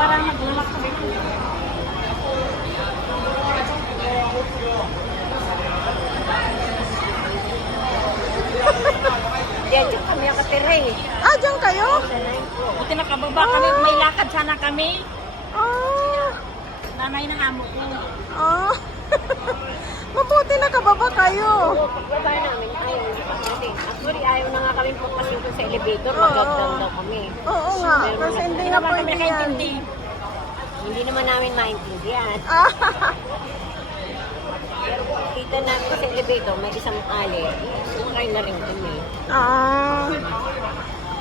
parang naglulak kami. Diyan kami nakatira eh. Ah, dyan kayo? Buti nakababa kami, may lakad sana kami. Ah, Nanay ng amo ko. ah. Mabuti nakababa kayo. Pagbaba namin, ayaw na kami. Actually, ayaw na nga kami pagpasok sa elevator. Oo. Magagdan daw kami. Oo nga, kasi hindi na naman kami pwede yan. nakaintindi. Hindi naman namin maintindihan. Ah, Pero kung kita namin sa elevator, may isang ali. Sumakay na rin kami. ah.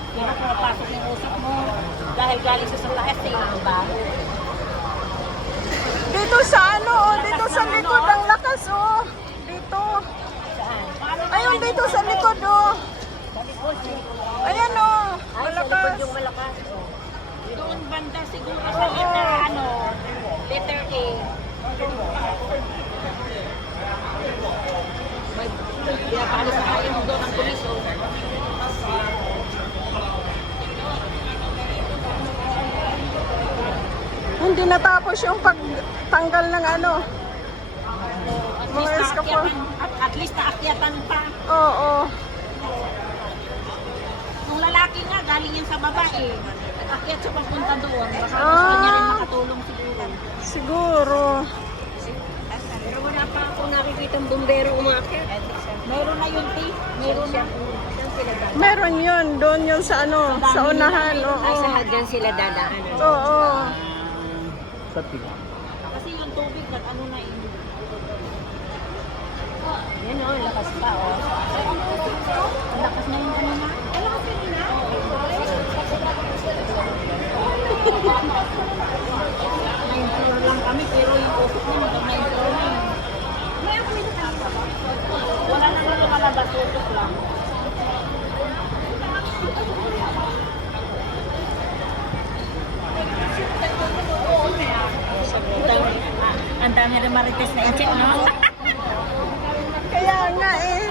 Pero pumapasok yung usap mo. Dahil galing sa taas, yung bago. Dito sa ano, oh, dito sa likod ang lakas, oh. Dito. Saan? Ayun, dito sa likod, oh. Sa likod. Ayan, oh. Ay, sa likod Malakas. yung malakas. Doon banda siguro sa letter, letter A. May pinapaalis na kayo doon ang pulis. Oh. Hindi natapos yung pagtanggal ng ano. At Mga least eskapor. at least naakyatan pa. Oo. Yung lalaki nga, galing yan sa babae. Nag-akyat siya papunta doon. Baka Ah. gusto niya rin makatulong siguro. Siguro. Pero wala pa ako nakikita ang bumbero umakyat. Meron na yun, T. Meron na. Saan sila dadaan? Meron yun. Doon yun sa ano, sa unahan. Ay, Oo. sa hagdan sila dadaan. Oo. Kasi yung tubig, ano na yun. Yan o, lakas pa o. Ang lakas na yung ano na. Ang lakas na yun na. Nine floor lang kami, pero yung office niya, mag 9 floor na yun. Wala naman lumalabas, office lang. Ang dami na marites na i-check, no? Kaya nga eh.